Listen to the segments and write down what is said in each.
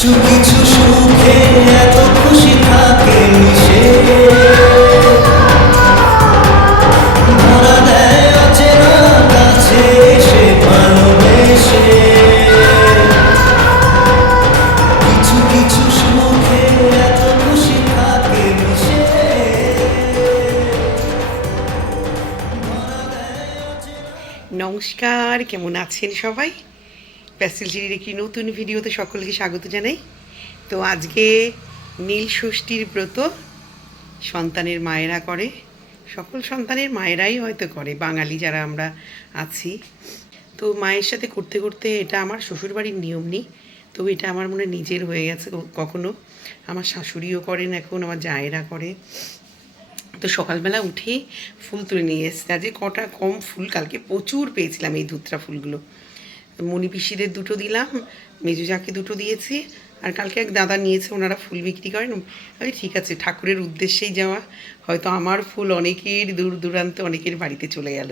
কিছু কিছু সুখে এত খুশি থাকে মিশে। ধরা দেয় অচেনা কাছে এসে ভালোবেসে। কিছু কিছু সুখে এত খুশি থাকে মিশে। নমস্কার, কেমন আছেন সবাই? প্যাসেল সিরির একটি নতুন ভিডিওতে সকলকে স্বাগত জানাই। তো আজকে নীল ষষ্ঠীর ব্রত সন্তানের মায়েরা করে। সকল সন্তানের মায়েরাই হয়তো করে, বাঙালি যারা আমরা আছি। তো মায়ের সাথে করতে করতে এটা আমার শ্বশুরবাড়ির নিয়ম নেই। তো এটা আমার মনে নিজের হয়ে গেছে কখনো। আমার শাশুড়িও করেন এখন, আমার জায়েরা করে। তো সকালবেলা উঠেই ফুল তুলে নিয়ে এসছে। আজকে কটা কম ফুল, কালকে প্রচুর পেয়েছিলাম এই ধুতরা ফুলগুলো। মণি পিসিদের দুটো দিলাম, মেজু যাকে দুটো দিয়েছি, আর কালকে এক দাদা নিয়েছে, ওনারা ফুল বিক্রি করেন। আমি ঠিক আছে, ঠাকুরের উদ্দেশ্যেই যাওয়া। হয়তো আমার ফুল অনেকের দূর দূরান্তে অনেকের বাড়িতে চলে গেল।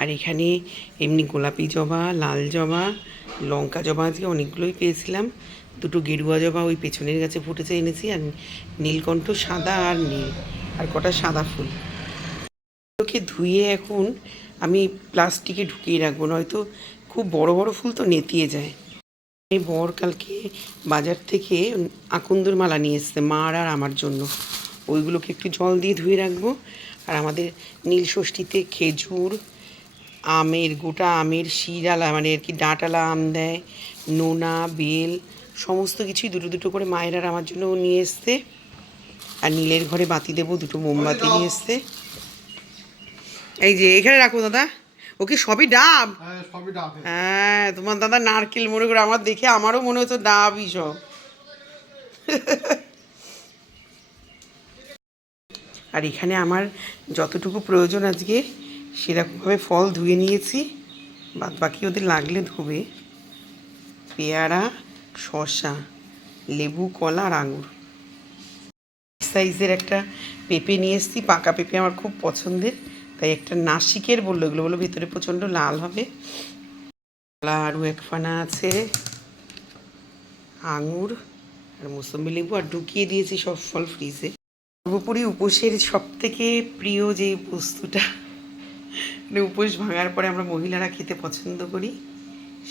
আর এখানে এমনি গোলাপি জবা, লাল জবা, লঙ্কা জবা আজকে অনেকগুলোই পেয়েছিলাম। দুটো গেরুয়া জবা ওই পেছনের গাছে ফুটেছে এনেছি, আর নীলকণ্ঠ সাদা আর নীল, আর কটা সাদা ফুল। ওকে ধুয়ে এখন আমি প্লাস্টিকে ঢুকিয়ে রাখব, নয়তো খুব বড় বড় ফুল তো নেতিয়ে যায়। এই বর কালকে বাজার থেকে আকন্দর মালা নিয়ে এসছে, মার আর আমার জন্য। ওইগুলোকে একটু জল দিয়ে ধুয়ে রাখব। আর আমাদের নীল ষষ্ঠীতে খেজুর, আমের গোটা আমের শিরালা মানে আর কি ডাঁটালা আম দেয়, নোনা, বেল, সমস্ত কিছুই দুটো দুটো করে মায়ের আর আমার জন্য নিয়ে এসছে। আর নীলের ঘরে বাতি দেবো, দুটো মোমবাতি নিয়ে এসছে। এই যে এখানে রাখো দাদা। ওকে সবই ডাব? হ্যাঁ সবই ডাবে হ্যাঁ তোমার দাদা নারকেল মনে করে আমার দেখে আমারও মনে হতো ডাবই সব। আর এখানে আমার যতটুকু প্রয়োজন আজকে সেরকমভাবে ফল ধুয়ে নিয়েছি। বাদ বাকি ওদের লাগলে ধোবে। পেয়ারা শসা লেবু কলা আর আঙুর। সাইজের একটা পেঁপে নিয়ে এসেছি পাকা পেঁপে আমার খুব পছন্দের। তাই একটা নাসিকের বলল, এগুলো বলল ভিতরে প্রচণ্ড লাল হবে। আরও একফানা আছে, আঙুর আর মৌসুমি লেবু, আর ঢুকিয়ে দিয়েছি সব ফল ফ্রিজে সর্বোপরি উপোসের সব থেকে প্রিয় যে বস্তুটা মানে উপোস ভাঙার পরে আমরা মহিলারা খেতে পছন্দ করি,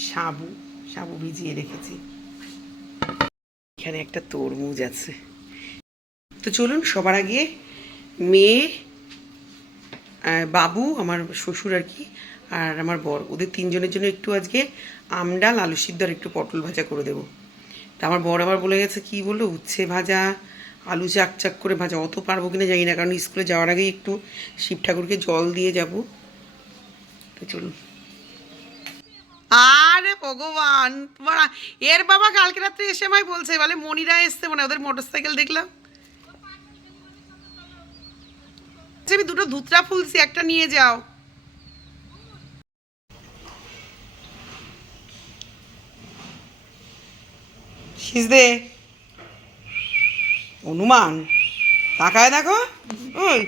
সাবু সাবু ভিজিয়ে রেখেছি। এখানে একটা তরমুজ আছে। তো চলুন সবার আগে মেয়ে বাবু, আমার শ্বশুর আর কি, আর আমার বর। ওদের তিনজনের জন্য একটু আজকে আমডাল আলু সিদ্ধ আর একটু পটল ভাজা করে দেবো। তা আমার বর আবার বলে গেছে, কি বলল? উচ্ছে ভাজা, আলু চাক চাক করে ভাজা। অত পারব কিনা জানি না, কারণ স্কুলে যাওয়ার আগেই একটু শিব ঠাকুরকে জল দিয়ে যাব। তো চলুন। আরে ভগবান, তোমার এর বাবা কালকে রাত্রে এসে আমায় বলছে, বলে মনিরা এসছে মানে ওদের মোটর সাইকেল দেখলাম। আমি দুটো ধুতরা ফুলছি একটা নিয়ে যাও। সিজদে অনুমান তাকায় দেখো। ওই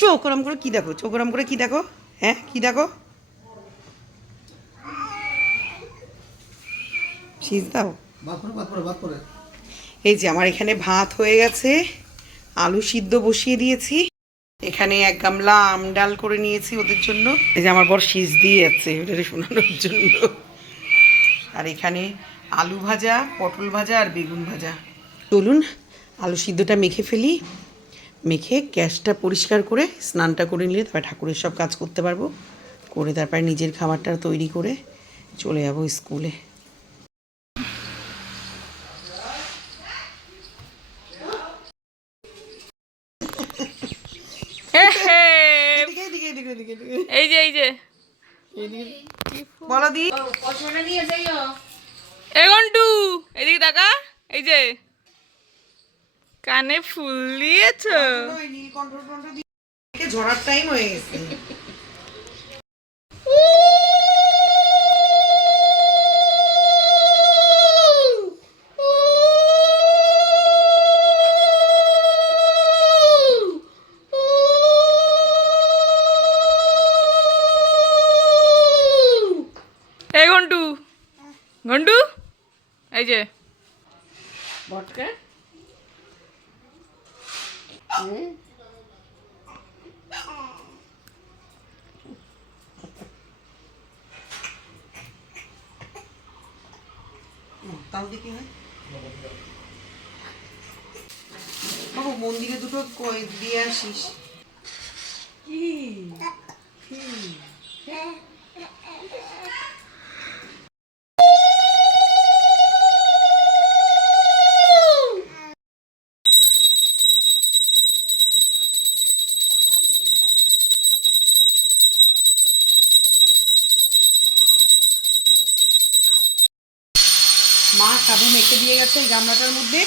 চোখ ওরম করে কি দেখো? চোখ ওরম করে কি দেখো? হ্যাঁ কি দেখো? সিজ দাও। এই যে আমার এখানে ভাত হয়ে গেছে। আলু সিদ্ধ বসিয়ে দিয়েছি। এখানে এক গামলা আম ডাল করে নিয়েছি ওদের জন্য। এই যে আমার বর সিজ দিয়ে যাচ্ছে ওটা শোনানোর জন্য। আর এখানে আলু ভাজা, পটল ভাজা আর বেগুন ভাজা। চলুন, আলু সিদ্ধটা মেখে ফেলি। মেখে গ্যাসটা পরিষ্কার করে স্নানটা করে নিলে তারপরে ঠাকুরের সব কাজ করতে পারব। করে তারপরে নিজের খাবারটা তৈরি করে চলে যাব স্কুলে এদিকে এদিকে এদিকে এদিকে এদিকে এই যে এই যে বলো দি। এ ঘন্টু এদিকে দেখা এই যে। কানে ফুল দিয়েছ। নীলকণ্ঠ ঝরার টাইম হয়ে গেছে। যে ভটকা তাও দেখি হয় বাবু মন্দিরে দুটো কই দিয়ে আসিস। কি? সাবু মেখে দিয়ে গেছে ওই গামলাটার মধ্যে।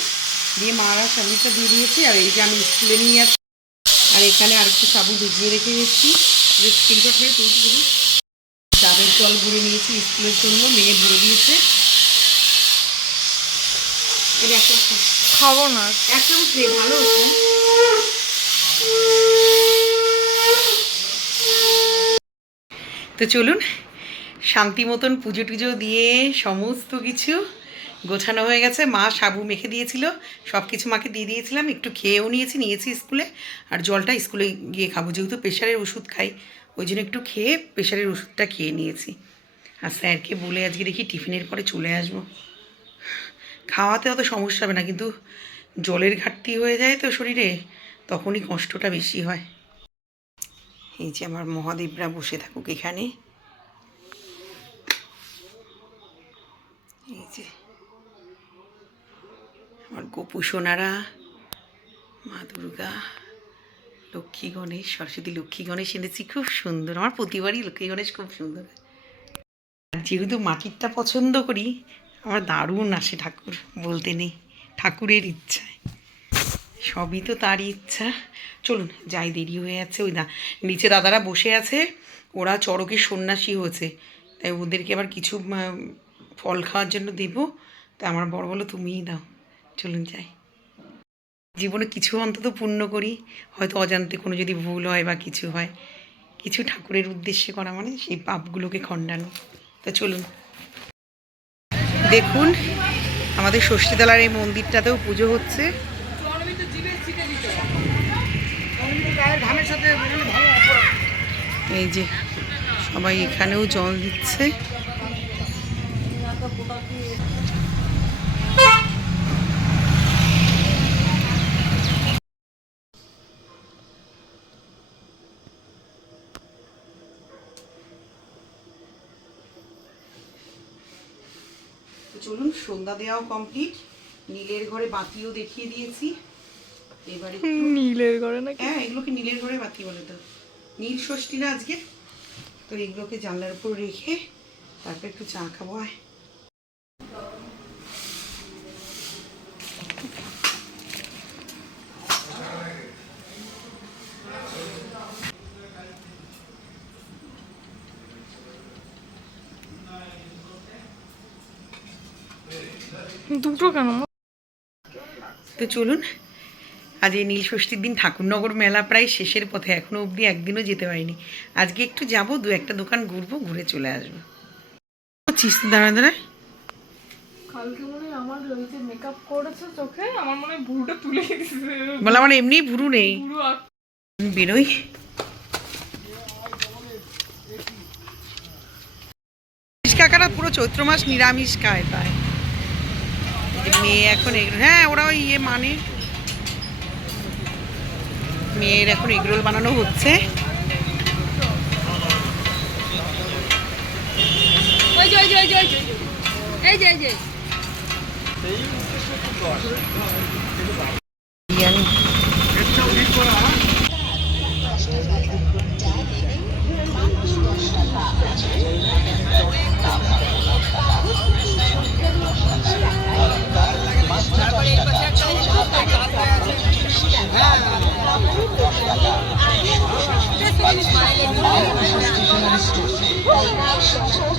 দিয়ে মারা সাবুটা দিয়ে দিয়েছি আর এই যে আমি স্কুলে নিয়ে আসছি আর এখানে আরেকটু সাবু ভিজিয়ে রেখে গেছি যে স্ক্রিনশট হয়ে তুলতে দেবো ডাবের জল ভরে নিয়েছি স্কুলের জন্য মেয়ে ভরে দিয়েছে। এটা একটা খাব না। এক চামচ ভালো হচ্ছে। তো চলুন শান্তি মতন পুজো টুজো দিয়ে সমস্ত কিছু গোছানো হয়ে গেছে। মা সাবু মেখে দিয়েছিল। সব কিছু মাকে দিয়ে দিয়েছিলাম। একটু খেয়েও নিয়েছি নিয়েছি স্কুলে। আর জলটা স্কুলে গিয়ে খাব। যেহেতু প্রেশারের ওষুধ খাই, ওই জন্য একটু খেয়ে প্রেশারের ওষুধটা খেয়ে নিয়েছি। আর স্যারকে বলে আজকে দেখি টিফিনের পরে চলে আসব। খাওয়াতে অত সমস্যা হবে না, কিন্তু জলের ঘাটতি হয়ে যায় তো শরীরে, তখনই কষ্টটা বেশি হয়। এই যে আমার মহাদেবরা বসে থাকুক এখানে এই যে আমার গোপু সোনারা, মা দুর্গা, লক্ষ্মী গণেশ, সরস্বতী লক্ষ্মী গণেশ এনেছি, খুব সুন্দর। আমার প্রতিবারই লক্ষ্মী গণেশ খুব সুন্দর। যেহেতু মাটিরটা পছন্দ করি, আমার দারুণ আসে ঠাকুর বলতে নেই, ঠাকুরের ইচ্ছায় সবই তো তার ইচ্ছা। চলুন, যাই দেরি হয়ে যাচ্ছে ওই না নিচে দাদারা বসে আছে, ওরা চড়কের সন্ন্যাসী হয়েছে। তাই ওদেরকে আবার কিছু ফল খাওয়ার জন্য দেবো। তাই আমার বড় বলো, তুমিই দাও। চলুন যাই। জীবনে কিছু অন্তত পূর্ণ করি, হয়তো অজান্তে কোনো যদি ভুল হয় বা কিছু হয়। কিছু ঠাকুরের উদ্দেশ্যে করা মানে সেই পাপগুলোকে খণ্ডানো। তা চলুন। দেখুন, আমাদের ষষ্ঠীতলার এই মন্দিরটাতেও পুজো হচ্ছে। এই যে, সবাই এখানেও জল দিচ্ছে তো চলুন সন্ধ্যা দেওয়াও কমপ্লিট নীলের ঘরে বাতিও দেখিয়ে দিয়েছি। এবারে নীলের ঘরে না হ্যাঁ এগুলোকে নীলের ঘরে বাতি বলে তো। নীল ষষ্ঠী না আজকে? তো এগুলোকে জানলার উপর রেখে তারপর একটু চা খাব আয় দুটো কেন তো চলুন আজ এই নীল ষষ্ঠীর দিন ঠাকুরনগর মেলা প্রায় শেষের পথে এখনও অবধি একদিনও যেতে পারিনি আজকে একটু যাব দু একটা দোকান ঘুরবো ঘুরে চলে আসব। দাঁড়া দাঁড়া কালকে মনে হয় আমার ওই মেকআপ করেছে চোখে আমার মনে হয় ভুরুটা তুলে দিয়েছে। বলে আমার এমনি ভুরু নেই। বেরোই। কাকারা পুরো চৈত্র মাস নিরামিষ খায় তাই মেয়ে এখন হ্যাঁ ওরা ওই ইয়ে মানে। মেয়ের এখন এগরোল বানানো হচ্ছে। এই যে Thank you.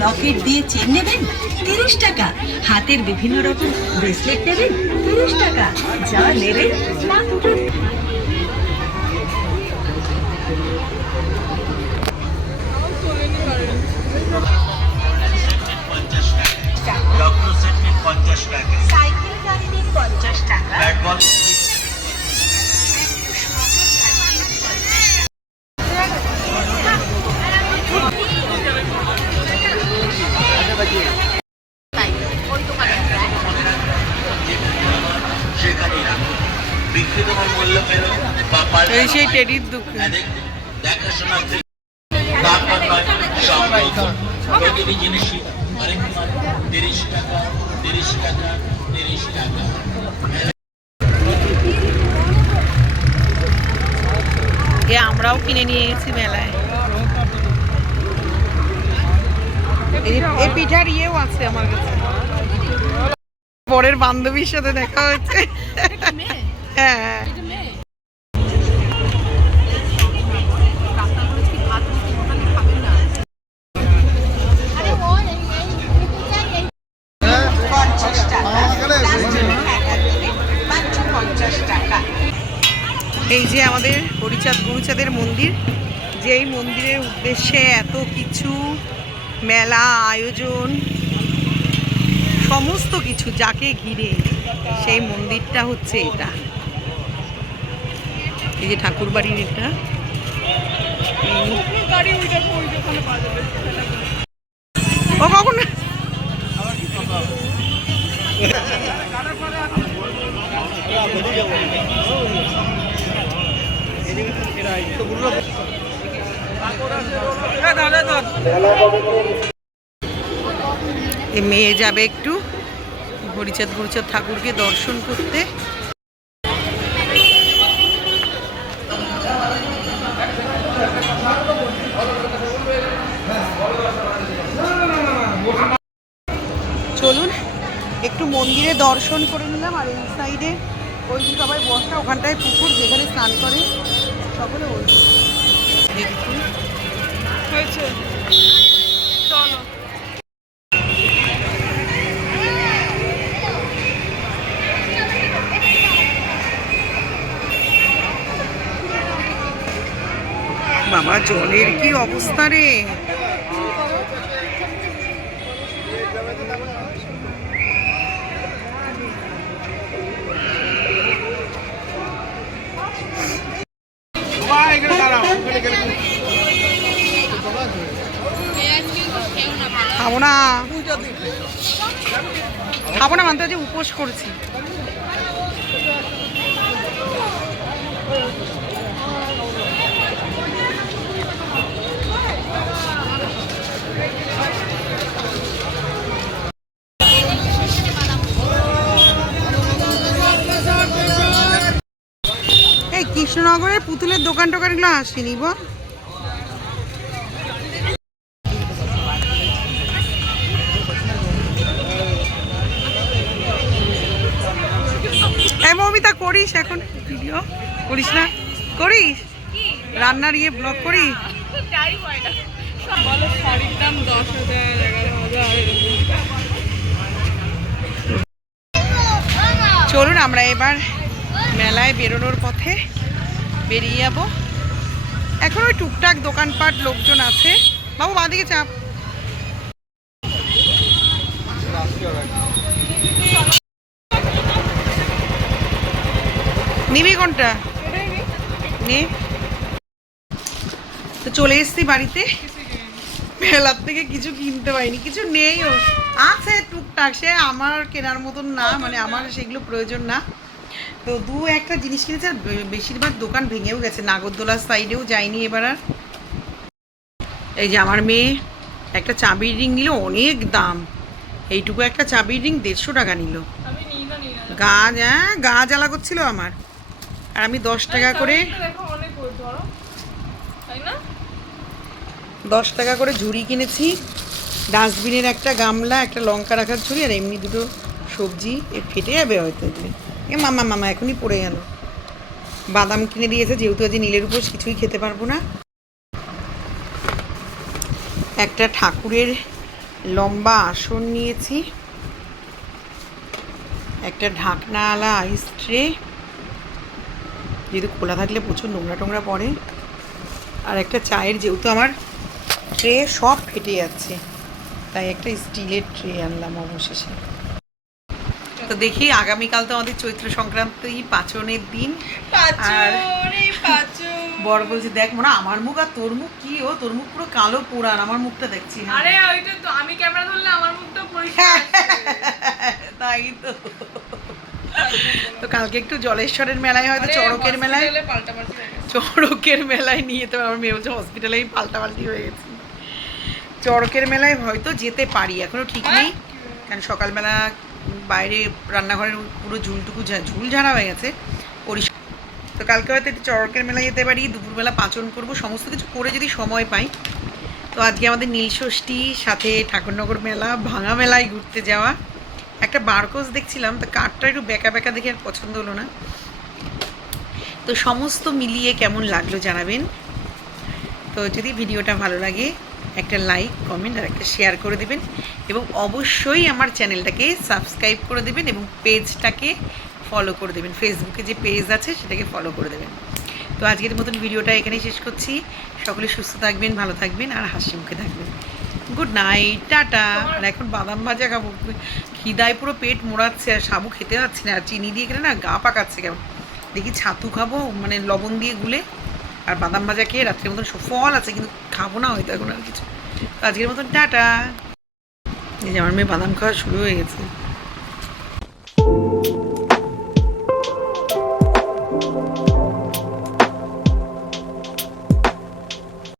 লকেট দিয়ে চেন নেবেন? তিরিশ টাকা। হাতের বিভিন্ন রকম ব্রেসলেট নেবেন? তিরিশ টাকা। যা নেবেন মাত্র। পঞ্চাশ টাকা। সাইকেল গাড়ি নিন পঞ্চাশ টাকা। সেখানেই রাখুন বিক্রি তোমার মূল্য পেল বা পাল্টে সেই টেডির দোকান দেখাশোনা দাম পাবার সব প্রতিটি জিনিসই আরেক তিরিশ টাকা তিরিশ টাকা তিরিশ টাকা। এ আমরাও কিনে নিয়ে গেছি মেলায়। এই- এই পিঠার ইয়েও আছে আমার কাছে। পরের বান্ধবীর সাথে দেখা হয়েছে হ্যাঁ। এই যে আমাদের হরিচাঁদ গুরুচাঁদের মন্দির যেই মন্দিরের উদ্দেশ্যে এত কিছু মেলা আয়োজন সমস্ত কিছু যাকে ঘিরে সেই মন্দিরটা হচ্ছে এটা। এই যে ঠাকুর বাড়ির এটা মেয়ে যাবে একটু। হরিচাঁদ গুরুচাঁদ ঠাকুরকে দর্শন করতে। চলুন, একটু মন্দিরে দর্শন করে নিলাম আর এই সাইডে ওই যে সবাই বসা, ওখানটায় পুকুর যেখানে স্নান করে, সকলে ওই হয়েছে। বাবা জলের কি অবস্থা রে? খাব না। খাব না মানতে উপোস করেছি। কৃষ্ণনগরের পুতুলের দোকান টোকানগুলো আসেনি বল। মমিতা, করিস এখন ভিডিও? করিস না? করিস? রান্নার ইয়ে ব্লগ এরকম। চলুন আমরা এবার মেলায় বেরোনোর পথে বেরিয়ে যাব। এখন ওই টুকটাক দোকানপাট লোকজন আছে। বাবু, বাঁদিকে চাপ। নিবি কোনটা? নে। তো চলে এসেছি বাড়িতে। মেলার থেকে কিছু কিনতে পারিনি, কিছু নেইও। আছে টুকটাক, সে আমার কেনার মতন না মানে আমার সেগুলো প্রয়োজন না। তো দু একটা জিনিস কিনেছে আর বেশিরভাগ দোকান ভেঙেও গেছে। নাগরদোলার সাইডেও যায়নি এবার আর। এই যে আমার মেয়ে একটা চাবির রিং নিল অনেক দাম। এইটুকু একটা চাবির রিং দেড়শো টাকা নিল। আমি নিই না নিই না। গা হ্যাঁ গা জ্বালা করছিল আমার। আর আমি দশ টাকা করে দশ টাকা করে ঝুড়ি কিনেছি। ডাস্টবিনের একটা গামলা একটা লঙ্কা রাখার ঝুড়ি আর এমনি দুটো সবজি। এ ফেটে যাবে হয়তো এগুলি। এ মামা মামা এখনই পড়ে গেল। বাদাম কিনে দিয়েছে যেহেতু আজ নীলের উপর কিছুই খেতে পারব না। একটা ঠাকুরের লম্বা আসন নিয়েছি। একটা ঢাকনাওয়ালা আইস ট্রে যেহেতু খোলা থাকলে প্রচুর নোংরা টোংরা পড়ে। আর একটা চায়ের যেহেতু আমার ট্রে সব ফেটে যাচ্ছে, তাই একটা স্টিলের ট্রে আনলাম অবশেষে। তো দেখি আগামীকাল তো আমাদের চৈত্র সংক্রান্তি পাচনের দিন। আর বর বলছে দেখ মনে আমার মুখ আর তোর মুখ কি ও? তোর মুখ পুরো কালো পোড়ান আমার মুখটা দেখছি আরে ওইটা তো আমি ক্যামেরা ধরলে আমার মুখটা পরিষ্কার তাই তো। তো কালকে একটু জলেশ্বরের মেলায় হয়তো চড়কের মেলায়। হয়ে। চড়কের মেলায় নিয়ে তো আমার মেয়ে বলছে হসপিটালেই পাল্টাপাল্টি হয়ে গেছে। চড়কের মেলায় হয়তো যেতে পারি এখনও ঠিক নেই। কারণ সকালবেলা বাইরে রান্নাঘরের পুরো ঝুলটুকু ঝুল ঝাড়া হয়ে গেছে। পরিষ্কার তো কালকে হয়তো একটু চড়কের মেলায় যেতে পারি, দুপুরবেলা পাচন করব, সমস্ত কিছু করে যদি সময় পাই। তো আজকে আমাদের নীলষষ্ঠী, সাথে ঠাকুরনগর মেলা, ভাঙা মেলায় ঘুরতে যাওয়া। একটা বারকোস দেখছিলাম, তো কাঠটা একটু বেঁকা বেঁকা দেখে আর পছন্দ হলো না। তো সমস্ত মিলিয়ে কেমন লাগল জানাবেন। তো যদি ভিডিওটা ভালো লাগে একটা লাইক কমেন্ট আর একটা শেয়ার করে দেবেন এবং অবশ্যই আমার চ্যানেলটাকে সাবস্ক্রাইব করে দেবেন এবং পেজটাকে ফলো করে দেবেন। ফেসবুকে যে পেজ আছে সেটাকে ফলো করে দেবেন। তো আজকের মতন ভিডিওটা এখানেই শেষ করছি। সকলে সুস্থ থাকবেন, ভালো থাকবেন আর হাসি মুখে থাকবেন। Good night tata. আর এখন বাদাম ভাজা খাব। খিদায় পুরো পেট মোড়াচ্ছে আর সাবু খেতে পাচ্ছি না। আর চিনি দিয়ে গেলে না গা পাকাচ্ছে কেমন? দেখি ছাতু খাব মানে লবণ দিয়ে গুলে আর বাদাম ভাজা খেয়ে রাত্রের মতন সব ফল আছে, কিন্তু খাব না হয়তো এখন আর কিছু। তো আজকের মতন টাটা। এই যে আমার মেয়ে বাদাম খাওয়া শুরু হয়ে গেছে। thank you